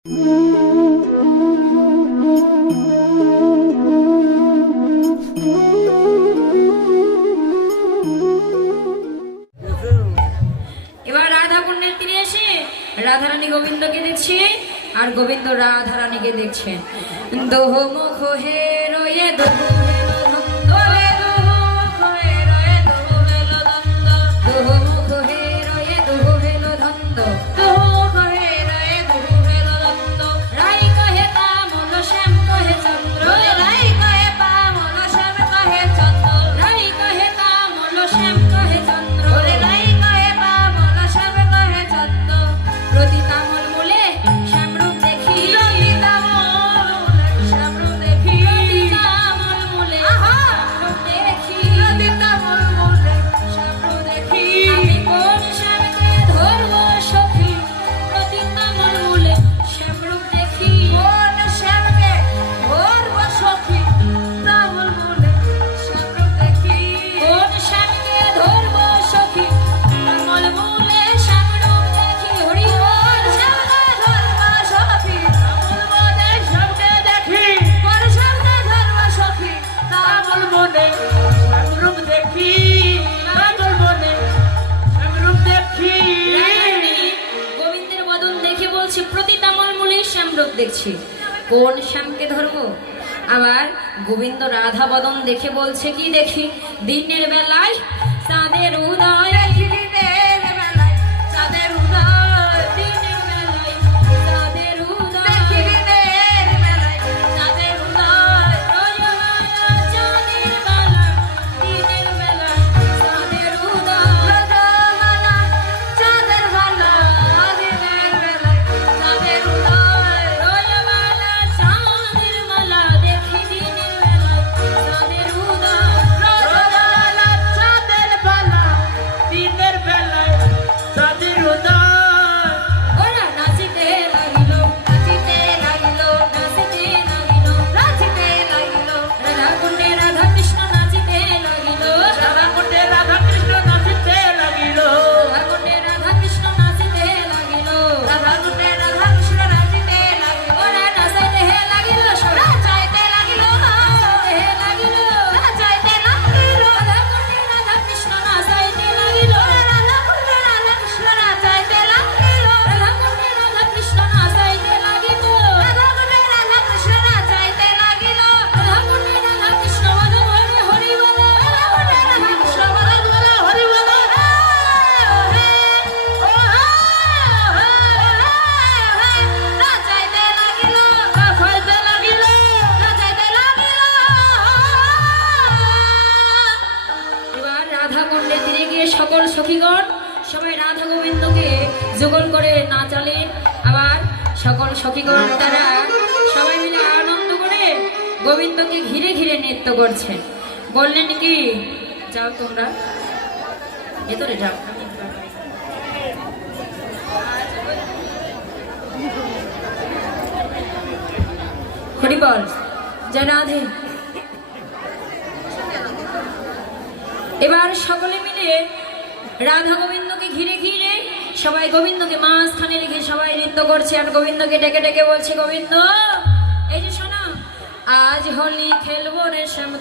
এবার রাধা কুণ্ডের তিনি এসে রাধারানী গোবিন্দকে দেখছি আর গোবিন্দ রাধারানীকে দেখছেন। দোহ মুখ হে রয়ে দোহ। পেয়েছি কোন শ্যামকে ধরব? আমার গোবিন্দ রাধা বদন দেখে বলছে, কি দেখি? দিনের বেলায় তাদের উদয় সখীগণ, সবাই রাধা গোবিন্দকে যুগল করে নাচালেন আবার সকল সখীগণ তারা সবাই মিলে আনন্দ করে গোবিন্দকে ঘিরে ঘিরে নৃত্য করছেন। বললেন কি, যাও তোমরা, ভেতরে যাও। হরিবল, জয় এবার সকলে মিলে রাধা গোবিন্দকে ঘিরে ঘিরে সবাই গোবিন্দকে মাঝখানে রেখে সবাই নৃত্য করছে আর গোবিন্দকে ডেকে ডেকে বলছে, গোবিন্দ, এই যে শোনা, আজ হোলি খেলব রে শ্যাম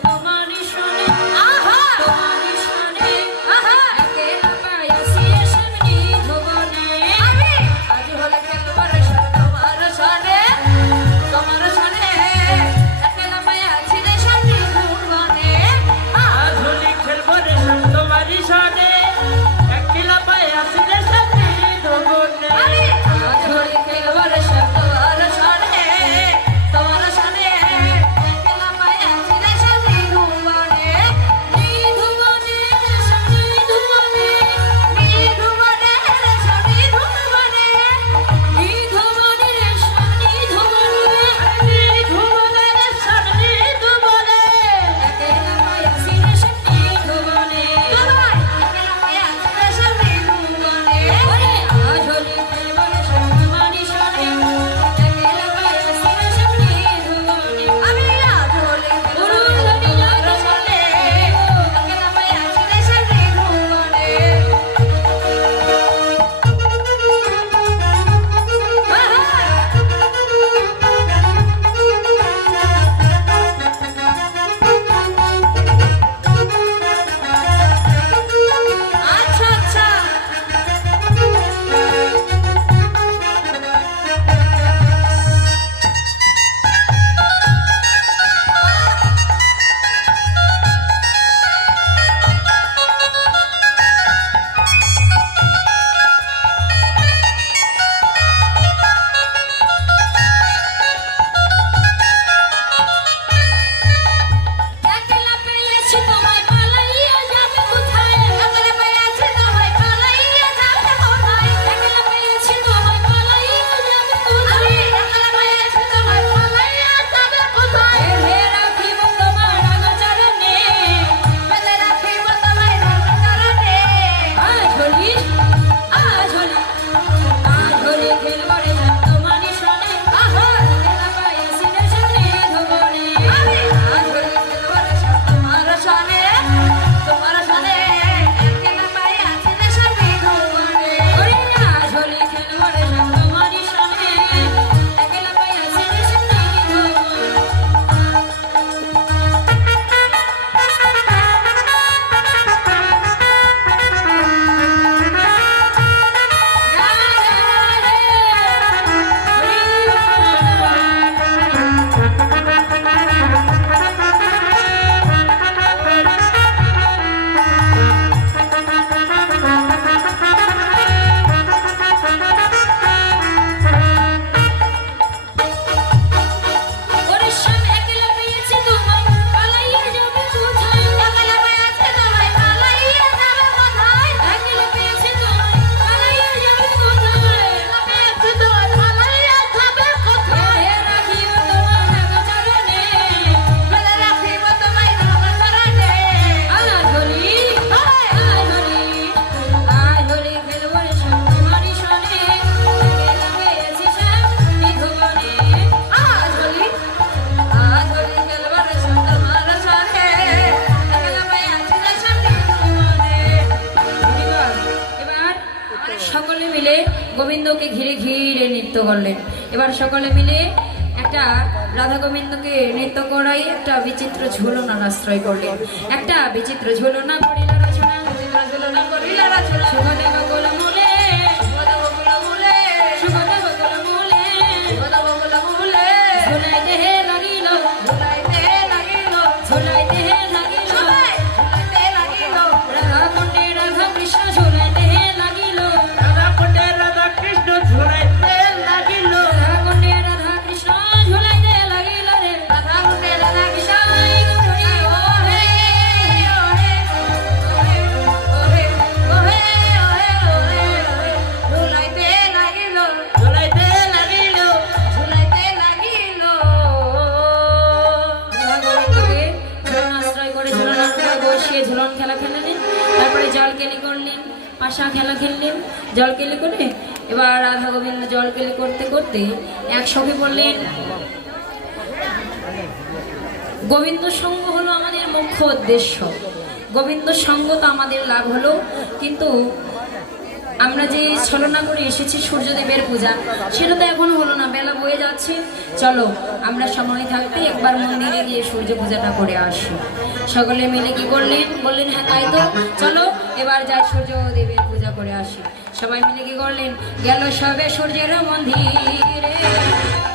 গোবিন্দকে ঘিরে ঘিরে নৃত্য করলেন। এবার সকলে মিলে একটা রাধা গোবিন্দকে নৃত্য করাই একটা বিচিত্র ঝুলনার আশ্রয় করলেন। একটা বিচিত্র ঝুলনা করিল কেলি করে, এবার রাধা গোবিন্দ জল কেলি করতে করতে এক সখী বললেন, গোবিন্দ সঙ্গ হলো আমাদের মুখ্য উদ্দেশ্য। গোবিন্দ সঙ্গ তো আমাদের লাভ হলো, কিন্তু আমরা যে ছলনা করে এসেছি সূর্যদেবের পূজা, সেটা তো এখনও হলো না, বেলা বয়ে যাচ্ছে। চলো, আমরা সময় থাকতে একবার মন্দিরে গিয়ে সূর্য পূজাটা করে আসি। সকলে মিলে কি করলেন? বললেন হ্যাঁ তাই তো। চলো, এবার যাই সূর্য দেবের পূজা করে আসি। সবাই মিলে কি করলেন? গেল সবে সূর্যের মন্দিরে।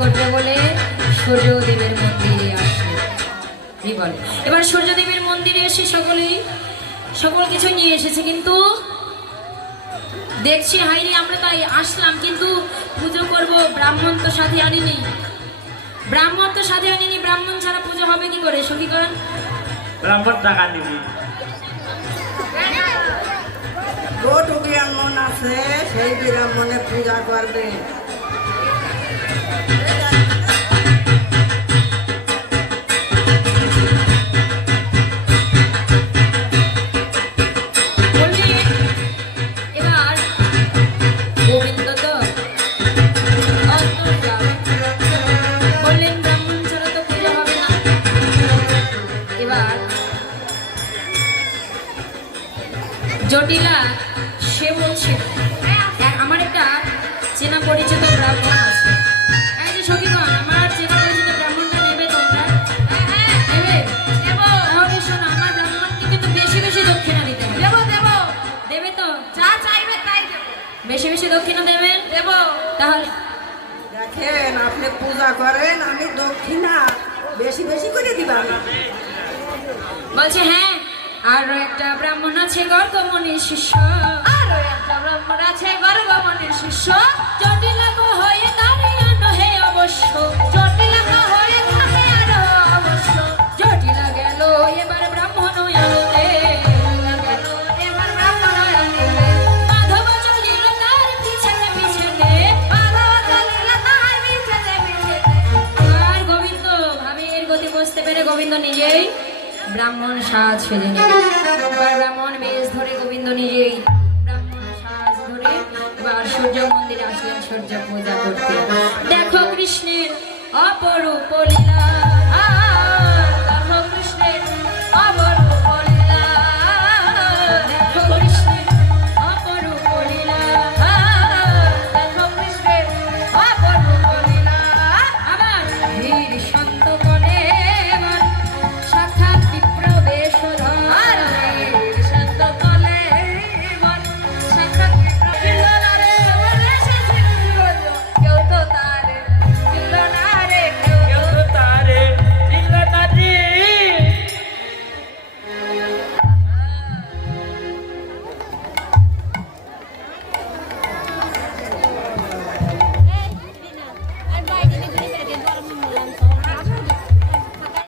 করবে বলে সূর্যদেবের মন্দিরে আসে। কি বলে? এবার সূর্যদেবের মন্দিরে এসে সকলেই সকল কিছু নিয়ে এসেছে কিন্তু দেখছি হাইরে আমরা তাই আসলাম কিন্তু পুজো করব ব্রাহ্মণ তো সাথে আনিনি। ব্রাহ্মণ তো সাথে আনিনি ব্রাহ্মণ ছাড়া পুজো হবে কি করে? সখীকরণ ব্রাহ্মণ টাকা নিবি আছে সেই ব্রাহ্মণে পূজা করবে। জটিলা সে বলছে আমার একটা চেনা পরিচিত ব্রাহ্মণ আছে। এই যে সখীগণ আমার চেনা পরিচিত ব্রাহ্মণটা নেবে তোমরা? নেবে। তাহলে শোনো আমার ব্রাহ্মণকে কিন্তু বেশি বেশি দক্ষিণা দিতে হবে। দেব দেব। দেবে তো? যা চাইবে তাই দেব। বেশি বেশি দক্ষিণা দেবেন দেব। তাহলে? দেখেন আপনি পূজা করেন আমি দক্ষিণা বেশি বেশি করে দিবা বলছে হ্যাঁ আর একটা ব্রাহ্মণ আছে গর্গমণি শিষ্য। আরও একটা ব্রাহ্মণ আছে গর্গমণি শিষ্য। ব্রাহ্মণ সাজ ফেলে এবার ব্রাহ্মণ বেশ ধরে গোবিন্দ নিজেই ব্রাহ্মণ সাজ ধরে এবার সূর্য মন্দিরে আসলেন সূর্য পূজা করতে। দেখো কৃষ্ণের অপরূপ লীলা।